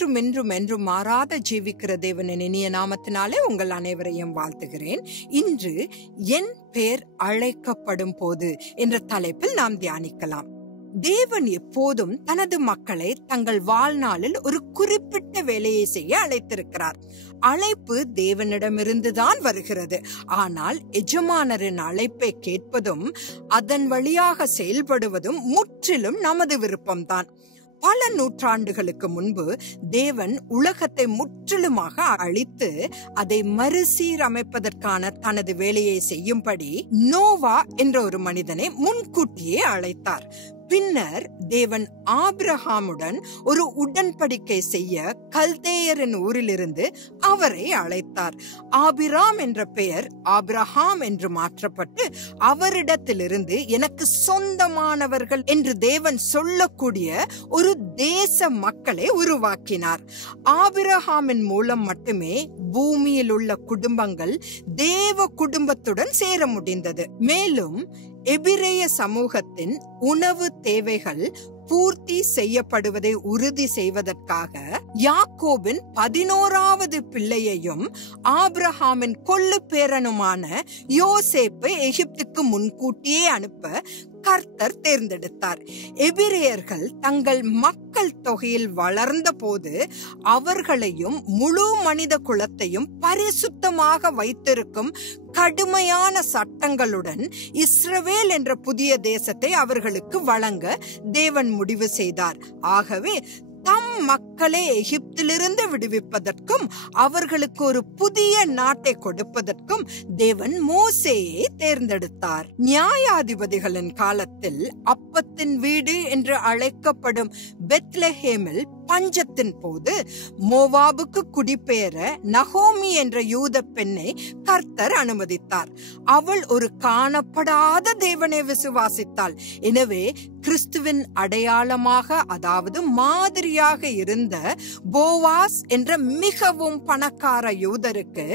நேற்றும் இன்றும் என்றும் மாறாத ஜீவிக்கிற தேவனின் இனிய நாமத்தினாலே உங்கள் அனைவரையும் வாழ்த்துகிறேன். இன்று என் பேர் அழைக்கப்படும் போது என்ற தலைப்பில் நாம் தியானிக்கலாம். தேவன் எப்போதும் தனது மக்களை தங்கள் வாழ்நாளில் ஒரு குறிப்பிட்ட வேலையை செய்ய அழைத்திருக்கிறார். அழைப்பு தேவனிடமிருந்துதான் வருகிறது. ஆனால் எஜமானரின் அழைப்பை கேட்பதும் அதன் வழியாக செயல்படுவதும் முற்றிலும் நமது விருப்பம்தான். பல நூற்றாண்டுகளுக்கு முன்பு தேவன் உலகத்தை முற்றிலுமாக அழித்து அதை மறுசீரமைப்பதற்கான தனது வேலையை செய்யும்படி நோவா என்ற ஒரு மனிதனை முன்கூட்டியே அழைத்தார். பின்னர் தேவன் ஆபிரகாமுடன் ஒரு உடன்படிக்கை செய்ய கல்தேயரின் ஊரிலிருந்து அவரை அழைத்தார். ஆபிராம் என்ற பெயர் ஆபிரகாம் என்று மாற்றப்பட்டு அவரிடத்திலிருந்து எனக்கு சொந்தமானவர்கள் என்று தேவன் சொல்லக்கூடிய ஒரு தேச மக்களை உருவாக்கினார். ஆபிரகாமின் மூலம் மட்டுமே பூமியில் உள்ள குடும்பங்கள் தேவ குடும்பத்துடன் சேர முடிந்தது. மேலும் எபிரேய சமூகத்தின் உணவு தேவைகள் பூர்த்தி செய்யப்படுவதை உறுதி செய்வதற்காக யாக்கோபின் 11வது பிள்ளையையும் ஆபிரகாமின் கொள்ளு பேரனுமான யோசேப்பை எகிப்துக்கு முன்கூட்டியே அனுப்ப கர்த்தர் தேர்ந்தெடுத்தார். எபிரேயர்கள் தங்கள் மக்கள் தொகையில் வளர்ந்த போது அவர்களையும் முழு மனித குலத்தையும் பரிசுத்தமாக வைத்திருக்கும் கடுமையான சட்டங்களுடன் இஸ்ரவேல் என்ற புதிய தேசத்தை அவர்களுக்கு வழங்க தேவன் முடிவு செய்தார். ஆகவே தம் மக்களை எகிப்திலிருந்து விடுவிப்பதற்கும் அவர்களுக்கு ஒரு புதிய நாட்டை கொடுப்பதற்கும் தேவன் மோசேயை தேர்ந்தெடுத்தார். நியாயாதிபதிகளின் காலத்தில் அப்பத்தின் வீடு என்று அழைக்கப்படும் பெத்லஹேமில் பஞ்சத்தின் போது மோவாபுக்கு குடிபெயர நகோமி என்ற யூத பெண்ணை கர்த்தர் அனுமதித்தார். அவள் ஒரு காணப்படாத தேவனை விசுவாசித்தாள். எனவே கிறிஸ்துவின் அடையாளமாக, அதாவது மாதிரியாக இருந்த போவாஸ் என்ற மிகவும் பணக்கார யூதருக்கு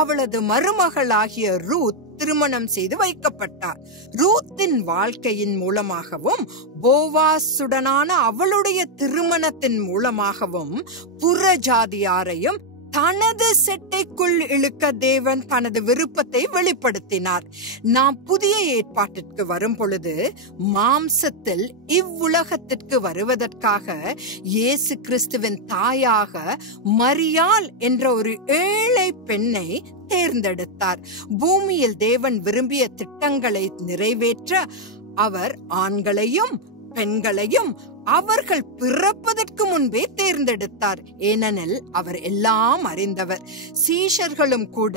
அவளது மருமகளாகிய ரூத் திருமணம் செய்து வைக்கப்பட்டார். ரூத்தின் வாழ்க்கையின் மூலமாகவும் போவாசுடனான அவளுடைய திருமணத்தின் மூலமாகவும் புறஜாதியாரையும் தனது செட்டைக்குள் இழுக்க தேவன் தனது விருப்பத்தை வெளிப்படுத்தினார். நாம் புதிய ஏற்பாட்டிற்கு வரும் பொழுது மாம்சத்தில் இவ்வுலகத்திற்கு வருவதற்காக இயேசு கிறிஸ்துவின் தாயாக மரியாள் என்ற ஒரு ஏழை பெண்ணை தேர்ந்தெடுத்தார். பூமியில் தேவன் விரும்பிய திட்டங்களை நிறைவேற்ற அவர் ஆண்களையும் பெண்களையும் அவர்கள் பிறப்பதற்கு முன்பே தேர்ந்தெடுத்தார். ஏனெனில் அவர் எல்லாம் அறிந்தவர். சீஷர்களும் கூட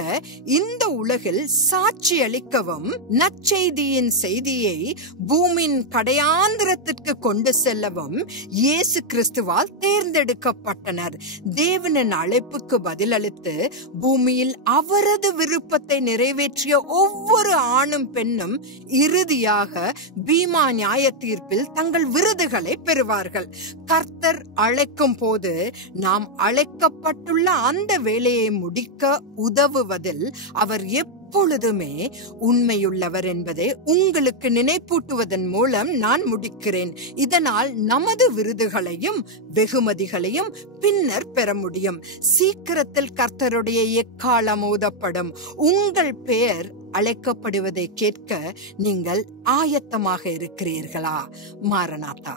இந்த உலகில் சாட்சி அளிக்கவும் நற்செய்தியின் செய்தியை பூமியின் கடையாந்திரத்திற்கு கொண்டு செல்லவும் இயேசு கிறிஸ்துவால் தேர்ந்தெடுக்கப்பட்டனர். தேவனின் அழைப்புக்கு பதிலளித்து பூமியில் அவரது விருப்பத்தை நிறைவேற்றிய ஒவ்வொரு ஆணும் பெண்ணும் இறுதியாக பீமா நியாய தீர்ப்பில் தங்கள் விருதுகளை பெறுவார்கள். கர்த்தர் அழைக்கும் போது நாம் அழைக்கப்பட்டுள்ள அந்த வேலையை முடிக்க உதவுவதில் அவர் எப்பொழுதுமே உண்மையுள்ளவர் என்பதை உங்களுக்கு நினைப்பூட்டுவதன் மூலம் நான் முடிக்கிறேன். இதனால் நமது விருதுகளையும் வெகுமதிகளையும் பின்னர் பெற முடியும். சீக்கிரத்தில் கர்த்தருடைய எக்காலம் ஊதப்படும். உங்கள் பெயர் அழைக்கப்படுவதை கேட்க நீங்கள் ஆயத்தமாக இருக்கிறீர்களா? மாரநாதா.